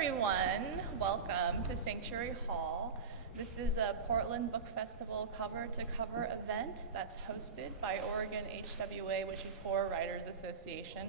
everyone. Welcome to Sanctuary Hall. This is a Portland Book Festival cover-to-cover event that's hosted by Oregon HWA, which is Horror Writers Association.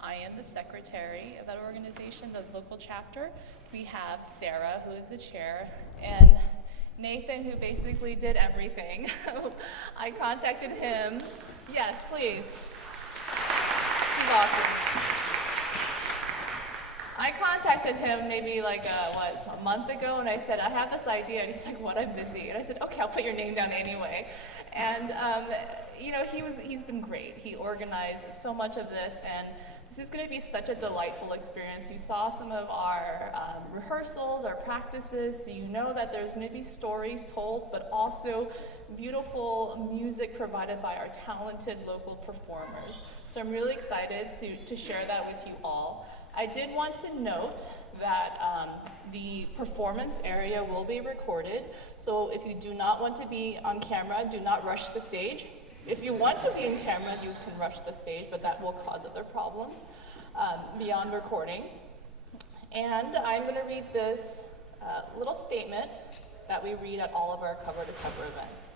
I am the secretary of that organization, the local chapter. We have Sarah, who is the chair, and Nathan, who basically did everything. I contacted him. Yes, please. He's awesome. I contacted him maybe like a month ago, and I said, I have this idea, and he's like, what, I'm busy. And I said, okay, I'll put your name down anyway. And he's been great. He organized so much of this, and this is going to be such a delightful experience. You saw some of our rehearsals, our practices, so you know that there's going to be stories told, but also beautiful music provided by our talented local performers. So I'm really excited to share that with you all. I did want to note that the performance area will be recorded, so if you do not want to be on camera, do not rush the stage. If you want to be in camera, you can rush the stage, but that will cause other problems beyond recording. And I'm going to read this little statement that we read at all of our cover-to-cover events.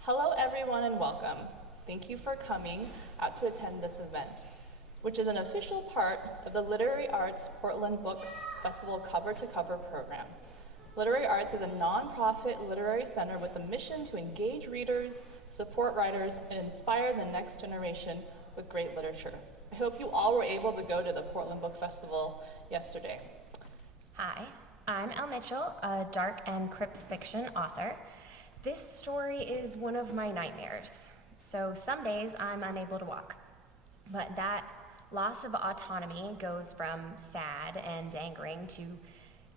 Hello, everyone, and welcome. Thank you for coming out to attend this event, which is an official part of the Literary Arts Portland Book Festival cover-to-cover program. Literary Arts is a nonprofit literary center with a mission to engage readers, support writers, and inspire the next generation with great literature. I hope you all were able to go to the Portland Book Festival yesterday. Hi, I'm Elle Mitchell, a dark and crypt fiction author. This story is one of my nightmares. So some days I'm unable to walk, but that loss of autonomy goes from sad and angering to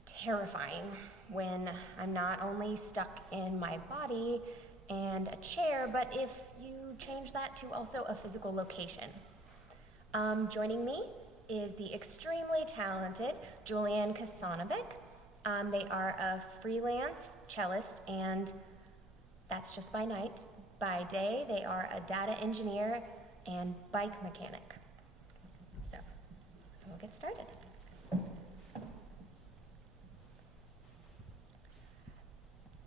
terrifying when I'm not only stuck in my body and a chair, but if you change that to also a physical location. Joining me is the extremely talented Julian and Kosanovic. They are a freelance cellist, and that's just by night. By day, they are a data engineer and bike mechanic. So, we'll get started.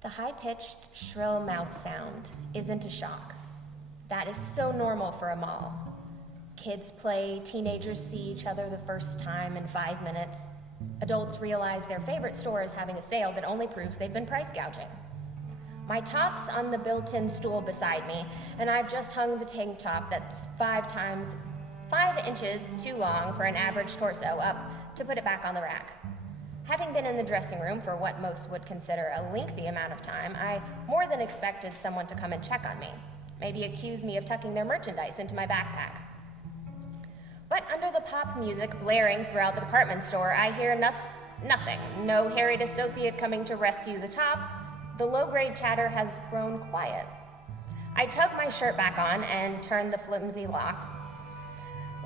The high-pitched, shrill mouth sound isn't a shock. That is so normal for a mall. Kids play, teenagers see each other the first time in 5 minutes. Adults realize their favorite store is having a sale that only proves they've been price gouging. My top's on the built-in stool beside me, and I've just hung the tank top that's 5 inches too long for an average torso up to put it back on the rack. Having been in the dressing room for what most would consider a lengthy amount of time, I more than expected someone to come and check on me, maybe accuse me of tucking their merchandise into my backpack. But under the pop music blaring throughout the department store, I hear nothing. No harried associate coming to rescue the top. The low-grade chatter has grown quiet. I tug my shirt back on and turn the flimsy lock.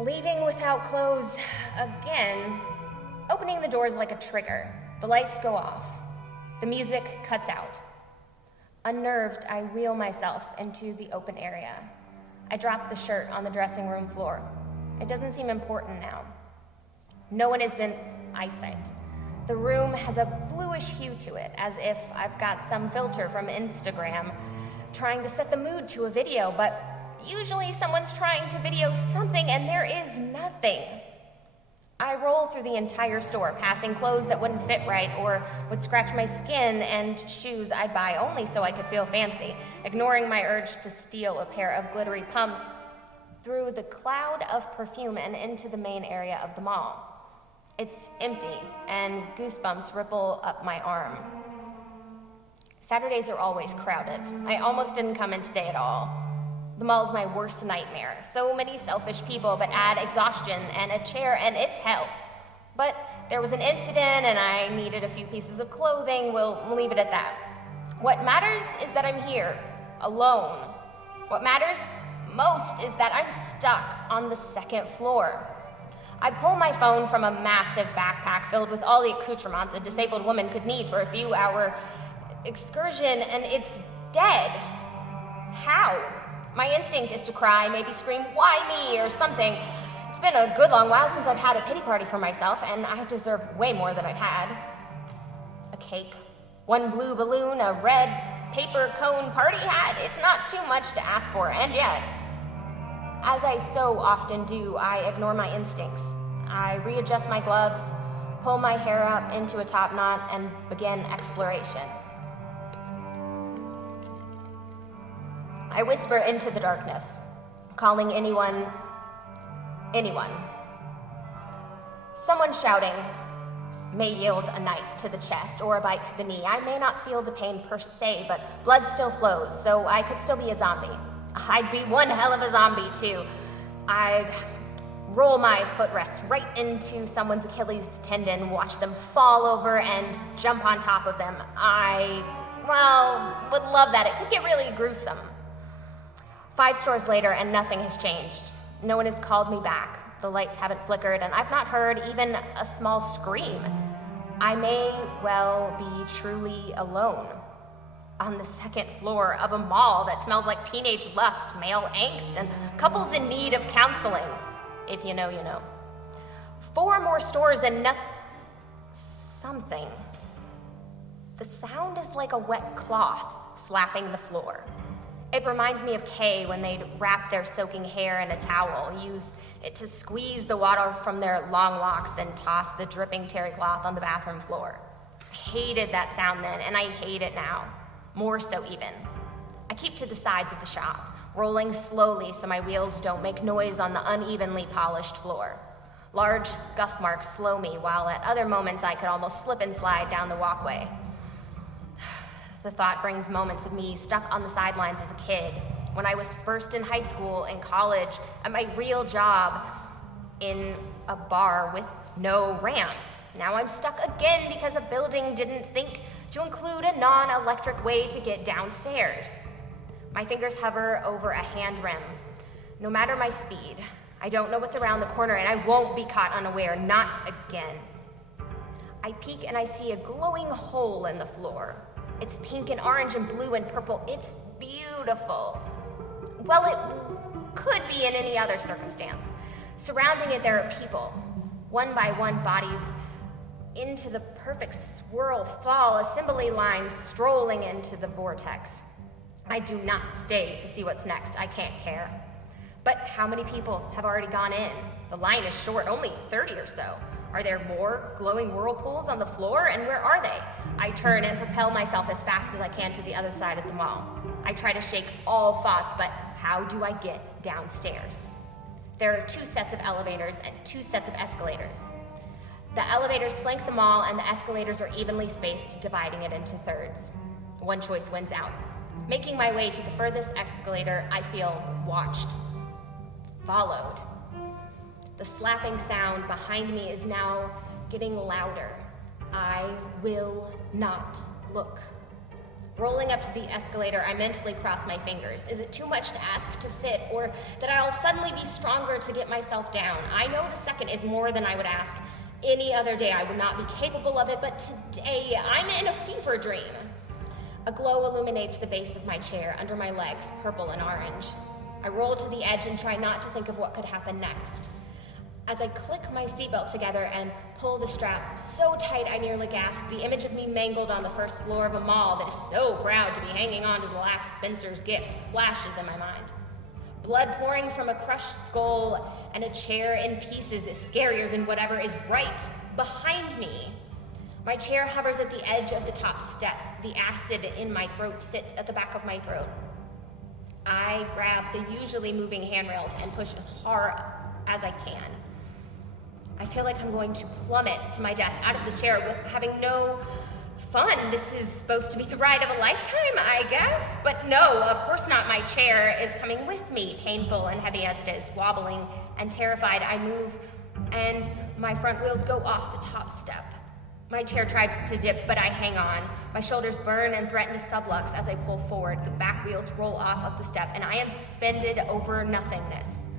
Leaving without clothes again. Opening the doors like a trigger. The lights go off. The music cuts out. Unnerved, I wheel myself into the open area. I drop the shirt on the dressing room floor. It doesn't seem important now. No one is in eyesight. The room has a bluish hue to it, as if I've got some filter from Instagram trying to set the mood to a video, but usually someone's trying to video something and there is nothing. I roll through the entire store, passing clothes that wouldn't fit right or would scratch my skin and shoes I'd buy only so I could feel fancy, ignoring my urge to steal a pair of glittery pumps through the cloud of perfume and into the main area of the mall. It's empty, and goosebumps ripple up my arm. Saturdays are always crowded. I almost didn't come in today at all. The mall's my worst nightmare. So many selfish people, but add exhaustion and a chair, and it's hell. But there was an incident, and I needed a few pieces of clothing. We'll leave it at that. What matters is that I'm here, alone. What matters most is that I'm stuck on the second floor. I pull my phone from a massive backpack filled with all the accoutrements a disabled woman could need for a few-hour excursion, and it's dead. How? My instinct is to cry, maybe scream, "Why me?" or something. It's been a good long while since I've had a pity party for myself, and I deserve way more than I've had. A cake, one blue balloon, a red paper cone party hat. It's not too much to ask for, and yet, as I so often do, I ignore my instincts. I readjust my gloves, pull my hair up into a top knot, and begin exploration. I whisper into the darkness, calling anyone. Someone shouting may yield a knife to the chest or a bite to the knee. I may not feel the pain per se, but blood still flows, so I could still be a zombie. I'd be one hell of a zombie, too. I'd roll my footrest right into someone's Achilles tendon, watch them fall over, and jump on top of them. Would love that. It could get really gruesome. 5 stores later, and nothing has changed. No one has called me back. The lights haven't flickered, and I've not heard even a small scream. I may well be truly alone on the 2nd floor of a mall that smells like teenage lust, male angst, and couples in need of counseling. If you know, you know. 4 more stores and something. The sound is like a wet cloth slapping the floor. It reminds me of Kay when they'd wrap their soaking hair in a towel, use it to squeeze the water from their long locks, then toss the dripping terry cloth on the bathroom floor. I hated that sound then, and I hate it now. More so even. I keep to the sides of the shop, rolling slowly so my wheels don't make noise on the unevenly polished floor. Large scuff marks slow me, while at other moments I could almost slip and slide down the walkway. The thought brings moments of me stuck on the sidelines as a kid, when I was first in high school, in college, at my real job, in a bar with no ramp. Now I'm stuck again because a building didn't think to include a non-electric way to get downstairs. My fingers hover over a hand rim. No matter my speed, I don't know what's around the corner, and I won't be caught unaware, not again. I peek and I see a glowing hole in the floor. It's pink and orange and blue and purple. It's beautiful. Well, it could be in any other circumstance. Surrounding it, there are people. One by one, bodies into the perfect swirl fall, assembly lines strolling into the vortex. I do not stay to see what's next. I can't care. But how many people have already gone in? The line is short, only 30 or so. Are there more glowing whirlpools on the floor, and where are they? I turn and propel myself as fast as I can to the other side of the mall. I try to shake all thoughts, but how do I get downstairs? There are 2 sets of elevators and 2 sets of escalators. The elevators flank the mall, and the escalators are evenly spaced, dividing it into thirds. One choice wins out. Making my way to the furthest escalator, I feel watched, followed. The slapping sound behind me is now getting louder. I will not look. Rolling up to the escalator, I mentally cross my fingers. Is it too much to ask to fit, or that I'll suddenly be stronger to get myself down? I know the second is more than I would ask. Any other day I would not be capable of it, but today I'm in a fever dream. A glow illuminates the base of my chair, under my legs, purple and orange. I roll to the edge and try not to think of what could happen next. As I click my seatbelt together and pull the strap so tight I nearly gasp, the image of me mangled on the first floor of a mall that is so proud to be hanging on to the last Spencer's gift splashes in my mind. Blood pouring from a crushed skull and a chair in pieces is scarier than whatever is right behind me. My chair hovers at the edge of the top step. The acid in my throat sits at the back of my throat. I grab the usually moving handrails and push as hard as I can. I feel like I'm going to plummet to my death out of the chair with having no fun. This is supposed to be the ride of a lifetime, I guess. But no, of course not. My chair is coming with me, painful and heavy as it is. Wobbling and terrified, I move, and my front wheels go off the top step. My chair tries to dip, but I hang on. My shoulders burn and threaten to sublux as I pull forward. The back wheels roll off of the step, and I am suspended over nothingness.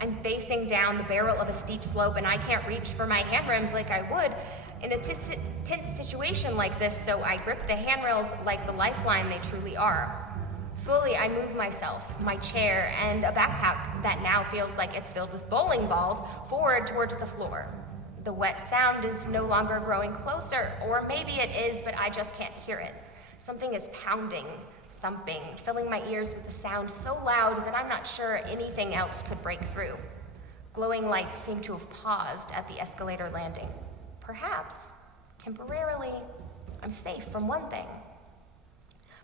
I'm facing down the barrel of a steep slope, and I can't reach for my handrims like I would in a tense situation like this, so I grip the handrails like the lifeline they truly are. Slowly, I move myself, my chair, and a backpack that now feels like it's filled with bowling balls forward towards the floor. The wet sound is no longer growing closer, or maybe it is, but I just can't hear it. Something is pounding, thumping, filling my ears with a sound so loud that I'm not sure anything else could break through. Glowing lights seem to have paused at the escalator landing. Perhaps, temporarily, I'm safe from one thing.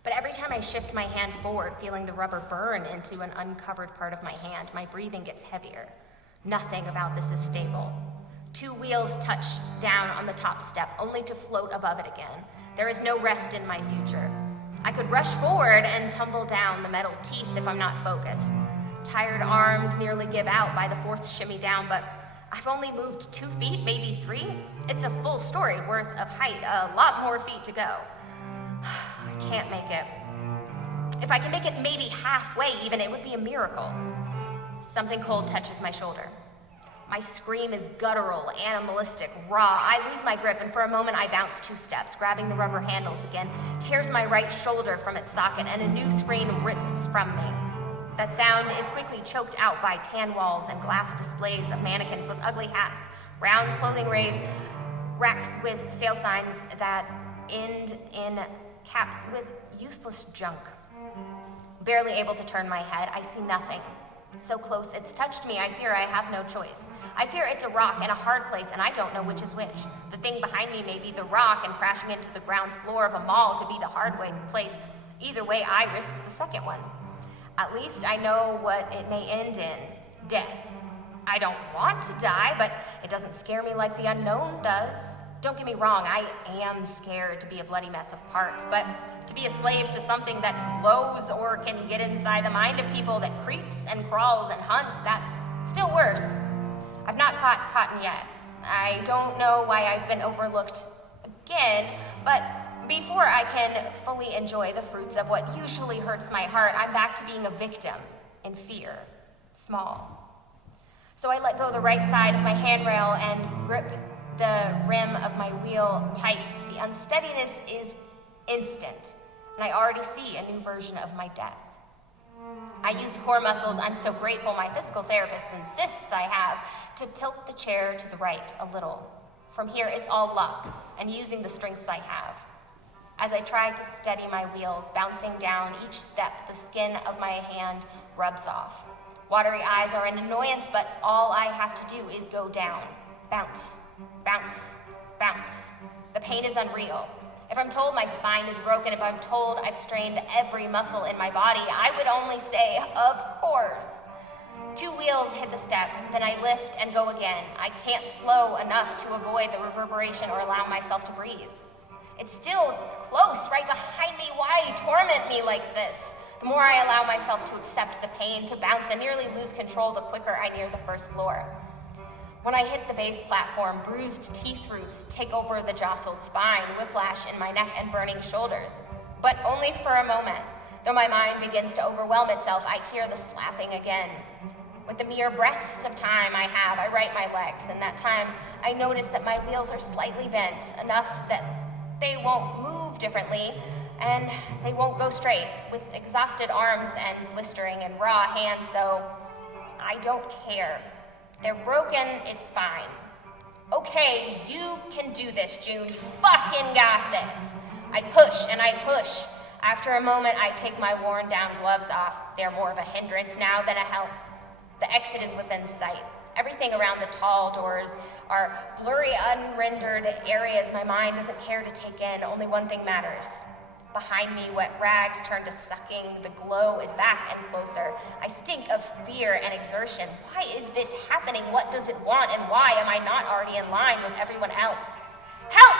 But every time I shift my hand forward, feeling the rubber burn into an uncovered part of my hand, my breathing gets heavier. Nothing about this is stable. 2 wheels touch down on the top step, only to float above it again. There is no rest in my future. I could rush forward and tumble down the metal teeth if I'm not focused. Tired arms nearly give out by the 4th shimmy down, but I've only moved 2 feet, maybe 3. It's a full story worth of height, a lot more feet to go. I can't make it. If I can make it maybe halfway even, it would be a miracle. Something cold touches my shoulder. My scream is guttural, animalistic, raw. I lose my grip, and for a moment I bounce 2 steps, grabbing the rubber handles again, tears my right shoulder from its socket, and a new scream rips from me. That sound is quickly choked out by tan walls and glass displays of mannequins with ugly hats, round clothing racks with sale signs that end in caps with useless junk. Barely able to turn my head, I see nothing. So close it's touched me, I fear I have no choice. I fear it's a rock and a hard place, and I don't know which is which. The thing behind me may be the rock, and crashing into the ground floor of a mall could be the hard place. Either way, I risk the second one. At least I know what it may end in: death. I don't want to die, but it doesn't scare me like the unknown does. Don't get me wrong, I am scared to be a bloody mess of parts, but to be a slave to something that glows or can get inside the mind of people, that creeps and crawls and hunts, that's still worse. I've not caught cotton yet. I don't know why I've been overlooked again, but before I can fully enjoy the fruits of what usually hurts my heart, I'm back to being a victim in fear, small. So I let go the right side of my handrail and grip the rim of my wheel tight. The unsteadiness is instant, and I already see a new version of my death. I use core muscles I'm so grateful my physical therapist insists I have to tilt the chair to the right a little. From here, it's all luck and using the strengths I have. As I try to steady my wheels, bouncing down each step, the skin of my hand rubs off. Watery eyes are an annoyance, but all I have to do is go down. Bounce, bounce, bounce. The pain is unreal. If I'm told my spine is broken, if I'm told I've strained every muscle in my body, I would only say, of course. 2 wheels hit the step, then I lift and go again. I can't slow enough to avoid the reverberation or allow myself to breathe. It's still close, right behind me. Why torment me like this? The more I allow myself to accept the pain, to bounce and nearly lose control, the quicker I near the first floor. When I hit the base platform, bruised teeth roots take over the jostled spine, whiplash in my neck and burning shoulders. But only for a moment. Though my mind begins to overwhelm itself, I hear the slapping again. With the mere breaths of time I have, I right my legs, and that time I notice that my wheels are slightly bent, enough that they won't move differently, and they won't go straight. With exhausted arms and blistering and raw hands, though, I don't care. They're broken, it's fine. Okay, you can do this, June. You fucking got this. I push and I push. After a moment, I take my worn down gloves off. They're more of a hindrance now than a help. The exit is within sight. Everything around the tall doors are blurry, unrendered areas my mind doesn't care to take in. Only one thing matters. Behind me, wet rags turn to sucking. The glow is back and closer. I stink of fear and exertion. Why is this happening? What does it want? And why am I not already in line with everyone else? Help!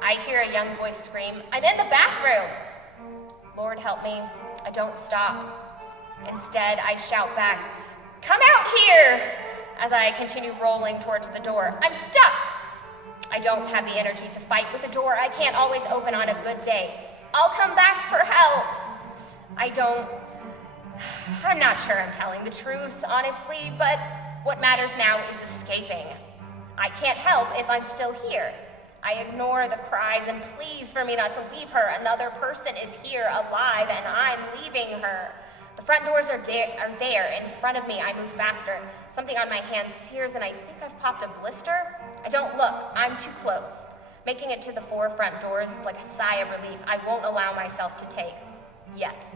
I hear a young voice scream. I'm in the bathroom! Lord help me. I don't stop. Instead, I shout back, come out here! As I continue rolling towards the door. I'm stuck! I don't have the energy to fight with a door I can't always open on a good day. I'll come back for help. I'm not sure I'm telling the truth, honestly, but what matters now is escaping. I can't help if I'm still here. I ignore the cries and pleas for me not to leave her. Another person is here, alive, and I'm leaving her. The front doors are there in front of me. I move faster. Something on my hand sears, and I think I've popped a blister. I don't look. I'm too close. Making it to the 4 front doors is like a sigh of relief I won't allow myself to take. Yet.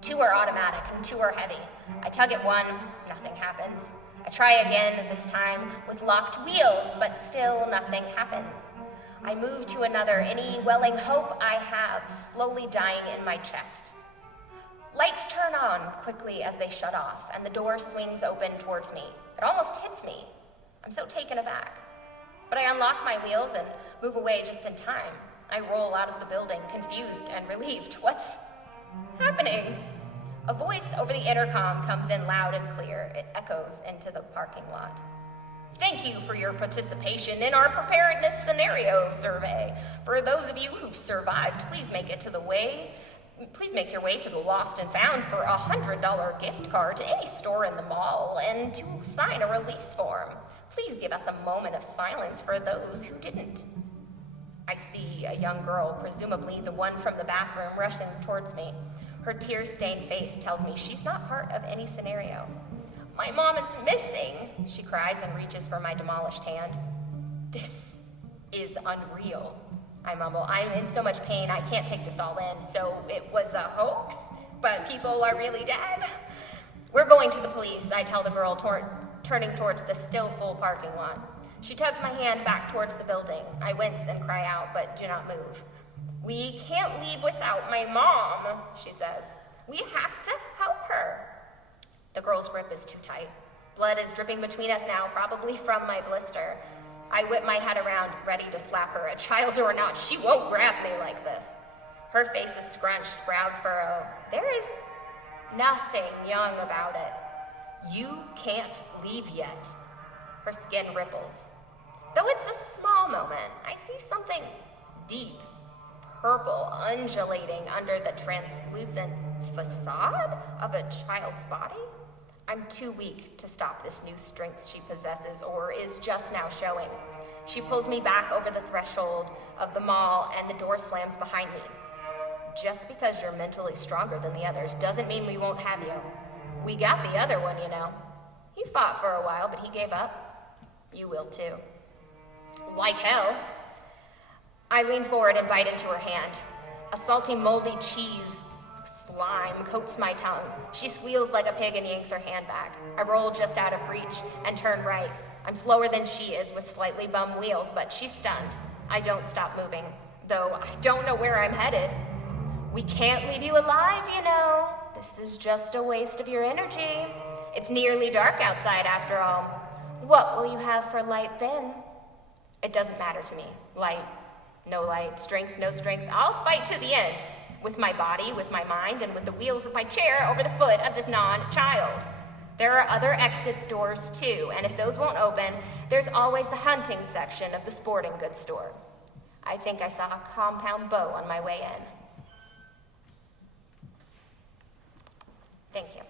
2 are automatic, and 2 are heavy. I tug at one. Nothing happens. I try again, this time with locked wheels, but still nothing happens. I move to another, any welling hope I have slowly dying in my chest. Lights turn on quickly as they shut off, and the door swings open towards me. It almost hits me. I'm so taken aback. But I unlock my wheels and move away just in time. I roll out of the building, confused and relieved. What's happening? A voice over the intercom comes in loud and clear. It echoes into the parking lot. Thank you for your participation in our preparedness scenario survey. For those of you who've survived, please make your way to the Lost and Found for a $100 gift card to any store in the mall and to sign a release form. Please give us a moment of silence for those who didn't. I see a young girl, presumably the one from the bathroom, rushing towards me. Her tear-stained face tells me she's not part of any scenario. My mom is missing, she cries and reaches for my demolished hand. This is unreal, I mumble. I'm in so much pain I can't take this all in. So it was a hoax, but people are really dead? We're going to the police, I tell the girl, turning towards the still full parking lot. She tugs my hand back towards the building. I wince and cry out, but do not move. We can't leave without my mom, she says. We have to help her. The girl's grip is too tight. Blood is dripping between us now, probably from my blister. I whip my head around, ready to slap her. A child or not, she won't grab me like this. Her face is scrunched, browed furrow. There is nothing young about it. You can't leave yet. Her skin ripples. Though it's a small moment, I see something deep, purple, undulating under the translucent facade of a child's body. I'm too weak to stop this new strength she possesses, or is just now showing. She pulls me back over the threshold of the mall, and the door slams behind me. Just because you're mentally stronger than the others doesn't mean we won't have you. We got the other one, you know. He fought for a while, but he gave up. You will too. Like hell. I lean forward and bite into her hand. A salty, moldy cheese slime coats my tongue. She squeals like a pig and yanks her hand back. I roll just out of reach and turn right. I'm slower than she is with slightly bum wheels, but she's stunned. I don't stop moving, though I don't know where I'm headed. We can't leave you alive, you know. This is just a waste of your energy. It's nearly dark outside after all. What will you have for light then? It doesn't matter to me. Light, no light, strength, no strength. I'll fight to the end. With my body, with my mind, and with the wheels of my chair over the foot of this non-child. There are other exit doors too, and if those won't open, there's always the hunting section of the sporting goods store. I think I saw a compound bow on my way in. Thank you.